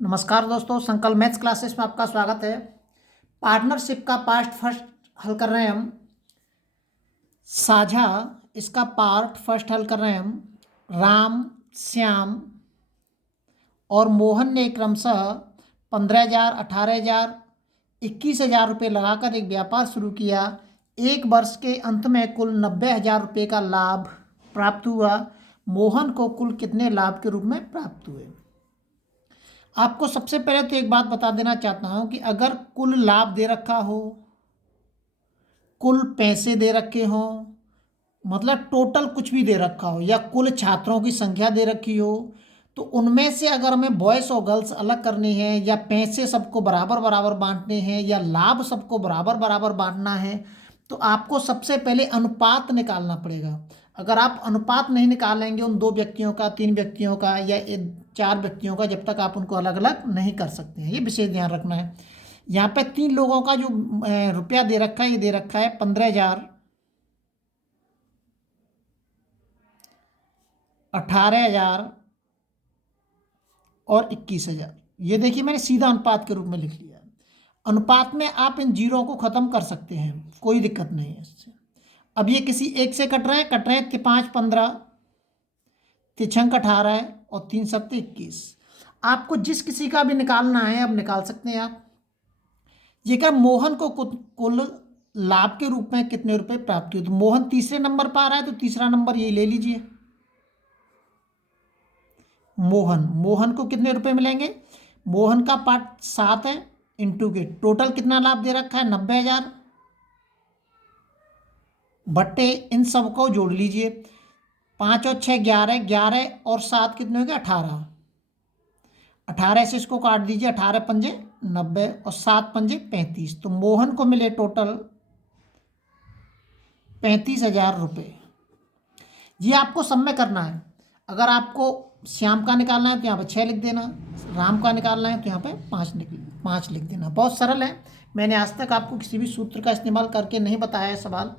नमस्कार दोस्तों, संकल्प मैथ्स क्लासेस में आपका स्वागत है। पार्टनरशिप का पास्ट फर्स्ट हल कर रहे हैं हम। साझा इसका पार्ट फर्स्ट हल कर रहे हैं हम। राम, श्याम और मोहन ने क्रमशः 15,000, 18,000, 21,000 रुपये लगाकर एक व्यापार शुरू किया। एक वर्ष के अंत में कुल 90,000 रुपये का लाभ प्राप्त हुआ। मोहन को कुल कितने लाभ के रूप में प्राप्त हुए? आपको सबसे पहले तो एक बात बता देना चाहता हूं कि अगर कुल लाभ दे रखा हो, कुल पैसे दे रखे हो, मतलब टोटल कुछ भी दे रखा हो, या कुल छात्रों की संख्या दे रखी हो, तो उनमें से अगर हमें बॉयज़ और गर्ल्स अलग करने हैं, या पैसे सबको बराबर बराबर बांटने हैं, या लाभ सबको बराबर बराबर बांटना है, तो आपको सबसे पहले अनुपात निकालना पड़ेगा। अगर आप अनुपात नहीं निकालेंगे उन 2 व्यक्तियों का, 3 व्यक्तियों का या 4 व्यक्तियों का, जब तक आप उनको अलग अलग नहीं कर सकते हैं। ये विशेष ध्यान रखना है। यहाँ पे 3 लोगों का जो रुपया दे रखा है, ये दे रखा है 15,000, 18,000 और 21,000। ये देखिए मैंने सीधा अनुपात के रूप में लिख लिया। अनुपात में आप इन जीरो को ख़त्म कर सकते हैं, कोई दिक्कत नहीं है इससे। अब ये किसी एक से कट रहे हैं कि 5 15, तिछंक 18 है और 3 सत्ते 21। आपको जिस किसी का भी निकालना है अब निकाल सकते हैं आप। ये क्या, मोहन को कुल लाभ के रूप में कितने रुपए प्राप्त हुए? तो मोहन तीसरे नंबर पर आ रहा है, तो तीसरा नंबर ये ले लीजिए। मोहन को कितने रुपए मिलेंगे? मोहन का पार्ट 7 है, इंटू के टोटल कितना लाभ दे रखा है? 90,000 बट्टे इन सबको जोड़ लीजिए। 5 और 6 11, 11 और 7 कितने हो गए? 18। 18 से इसको काट दीजिए, 18 पंजे 90 और 7 पंजे 35। तो मोहन को मिले टोटल 35,000 रुपये। ये आपको सब में करना है। अगर आपको श्याम का निकालना है तो यहाँ पे 6 लिख देना, राम का निकालना है तो यहाँ पे 5 लिख देना। बहुत सरल है। मैंने आज तक आपको किसी भी सूत्र का इस्तेमाल करके नहीं बताया है सवाल,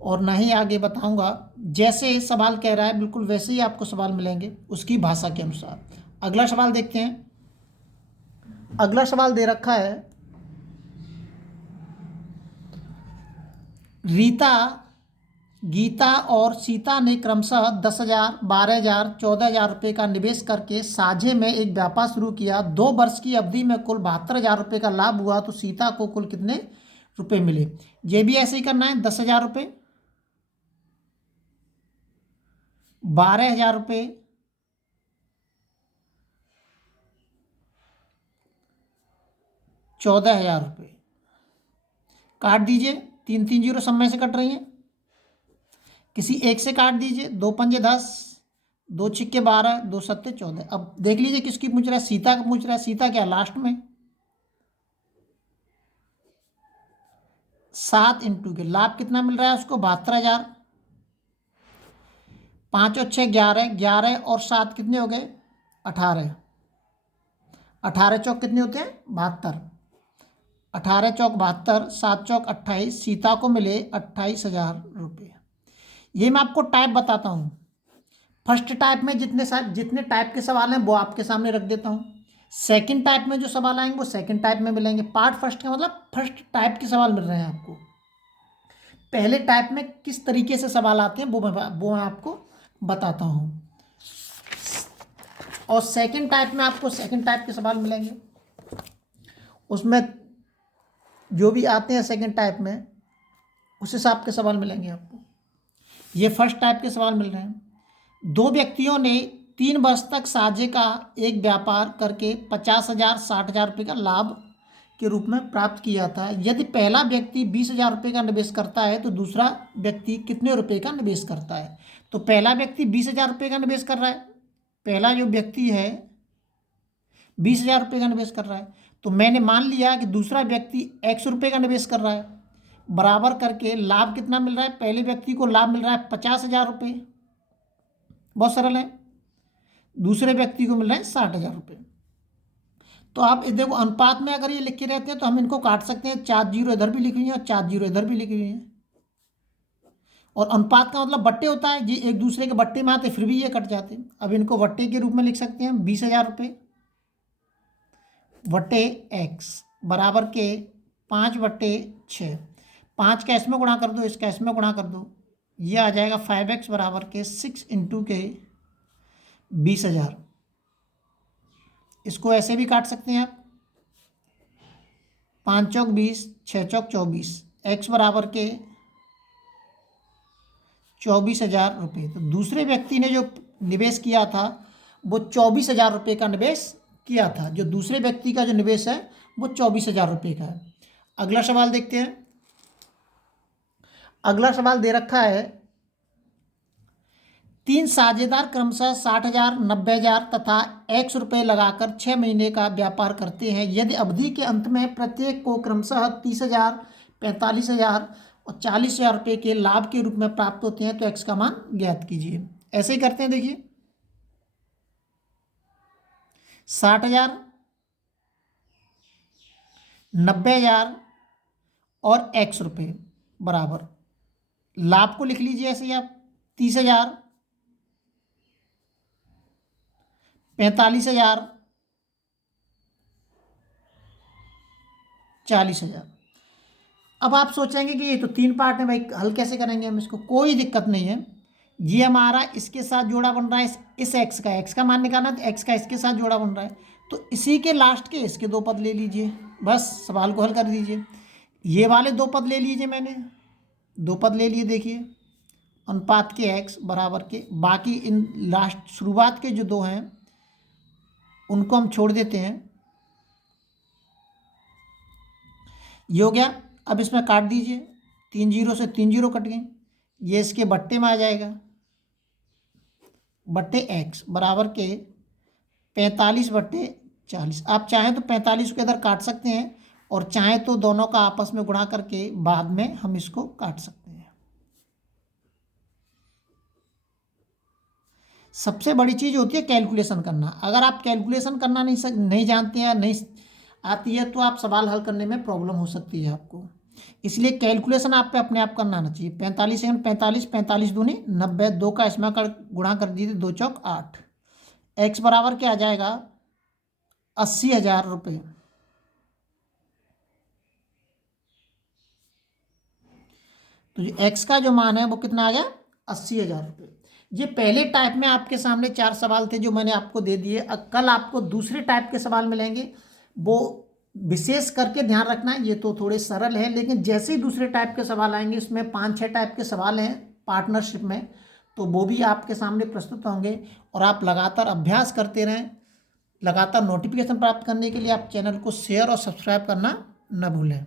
और ना ही आगे बताऊंगा। जैसे सवाल कह रहा है बिल्कुल वैसे ही आपको सवाल मिलेंगे उसकी भाषा के अनुसार। अगला सवाल देखते हैं। अगला सवाल दे रखा है, रीता, गीता और सीता ने क्रमशः 10,000, 12,000, 14,000 रुपये का निवेश करके साझे में एक व्यापार शुरू किया। 2 वर्ष की अवधि में कुल 72,000 रुपये का लाभ हुआ। तो सीता को कुल कितने रुपए मिले? ये भी ऐसे ही करना है। 10,000 रुपये, 12,000 रुपये, 14,000 रुपये। काट दीजिए, 3 3 जीरो सब में से कट रही हैं। किसी एक से काट दीजिए। 2 पंजे 10, 2 छिक्के 12, 2 सत्ते 14। अब देख लीजिए किसकी पूछ रहा है? सीता का पूछ रहा है। सीता क्या लास्ट में? 7 इंटू के लाभ कितना मिल रहा है उसको? 72,000। 5 और 6 11, 11 और 7 कितने हो गए? 18। 18 चौक कितने होते हैं? 72। 18 चौक 72, 7 चौक 28। सीता को मिले 28,000 रुपये। ये मैं आपको टाइप बताता हूँ। फर्स्ट टाइप में जितने टाइप के सवाल हैं वो आपके सामने रख देता हूँ। सेकंड टाइप में जो सवाल आएंगे वो सेकंड टाइप में मिलेंगे। पार्ट फर्स्ट का मतलब फर्स्ट टाइप के सवाल मिल रहे हैं आपको। पहले टाइप में किस तरीके से सवाल आते हैं वो मैं आपको बताता हूँ, और सेकंड टाइप में आपको सेकंड टाइप के सवाल मिलेंगे। उसमें जो भी आते हैं सेकंड टाइप में उस हिसाब के सवाल मिलेंगे आपको। ये फर्स्ट टाइप के सवाल मिल रहे हैं। 2 व्यक्तियों ने 3 वर्ष तक साझे का एक व्यापार करके 50,000, 60,000 रुपये का लाभ के रूप में प्राप्त किया था। यदि पहला व्यक्ति 20,000 रुपये का निवेश करता है तो दूसरा व्यक्ति कितने रुपये का निवेश करता है? तो पहला व्यक्ति 20,000 रुपये का निवेश कर रहा है। पहला जो व्यक्ति है 20,000 रुपये का निवेश कर रहा है। तो मैंने मान लिया कि दूसरा व्यक्ति 100 रुपये का निवेश कर रहा है। बराबर करके लाभ कितना मिल रहा है? पहले व्यक्ति को लाभ मिल रहा है 50,000 रुपये। बहुत सरल है। दूसरे व्यक्ति को मिल रहा है 60,000 रुपये। तो आप देखो अनुपात में अगर ये लिखे रहते हैं तो हम इनको काट सकते हैं। 4 जीरो इधर भी लिखी हुई है और 4 जीरो इधर भी लिखी हुई है। और अनुपात का मतलब बट्टे होता है। ये एक दूसरे के बट्टे में आते फिर भी ये कट जाते हैं। अब इनको बट्टे के रूप में लिख सकते हैं 20,000 रुपये बटे एक्स बराबर के 5/6। 5 का इसमें गुणा कर दो, इसका इसमें गुणा कर दो, ये आ जाएगा 5x बराबर के 6 इंटू के 20,000। इसको ऐसे भी काट सकते हैं आप, 5 चौक 20, 6 चौक 24, x बराबर के 24,000 रुपये। तो दूसरे व्यक्ति ने जो निवेश किया था वो 24,000 रुपये का निवेश किया था। जो दूसरे व्यक्ति का जो निवेश है वो 24,000 रुपये का है। अगला सवाल देखते हैं। अगला सवाल दे रखा है, 3 साझेदार क्रमशः 60,000, 90,000 तथा x रुपये लगाकर 6 महीने का व्यापार करते हैं। यदि अवधि के अंत में प्रत्येक को क्रमशः 30,000, 45,000 और 40,000 रुपये के लाभ के रूप में प्राप्त होते हैं तो x का मान ज्ञात कीजिए। ऐसे ही करते हैं, देखिए 60,000, 90,000 और x रुपये बराबर लाभ को लिख लीजिए ऐसे ही आप 30,000, 45,000, 40,000। अब आप सोचेंगे कि ये तो 3 पार्ट है भाई, हल कैसे करेंगे हम इसको? कोई दिक्कत नहीं है, ये हमारा इसके साथ जोड़ा बन रहा है, इस x का मान निकालना, तो x का इसके साथ जोड़ा बन रहा है, तो इसी के लास्ट के इसके 2 पद ले लीजिए, बस सवाल को हल कर दीजिए। ये वाले 2 पद ले लीजिए, मैंने 2 पद ले लिए, देखिए अनुपात के x बराबर के, बाकी इन लास्ट शुरुआत के जो 2 हैं उनको हम छोड़ देते हैं। ये हो गया। अब इसमें काट दीजिए, 3 जीरो से 3 जीरो कट गए, ये इसके बट्टे में आ जाएगा, बट्टे x बराबर के 45/40। आप चाहें तो 45 को इधर काट सकते हैं और चाहें तो दोनों का आपस में गुणा करके बाद में हम इसको काट सकते हैं। सबसे बड़ी चीज़ होती है कैलकुलेशन करना। अगर आप कैलकुलेशन करना नहीं जानते हैं, नहीं आती है, तो आप सवाल हल करने में प्रॉब्लम हो सकती है आपको। इसलिए कैलकुलेशन आप पे अपने आप करना आना चाहिए। 45 सेकंड 45, 45 दूनी 90, 2 का इसमें गुणा कर दीजिए, 2 चौक 8, x बराबर क्या आ जाएगा 80,000 रुपये। तो जो x का जो मान है वो कितना आ गया 80,000 रुपये। ये पहले टाइप में आपके सामने 4 सवाल थे जो मैंने आपको दे दिए। कल आपको दूसरे टाइप के सवाल मिलेंगे, वो विशेष करके ध्यान रखना है, ये तो थोड़े सरल है, लेकिन जैसे ही दूसरे टाइप के सवाल आएंगे, इसमें 5-6 टाइप के सवाल हैं पार्टनरशिप में, तो वो भी आपके सामने प्रस्तुत होंगे। और आप लगातार अभ्यास करते रहें। लगातार नोटिफिकेशन प्राप्त करने के लिए आप चैनल को शेयर और सब्सक्राइब करना न भूलें।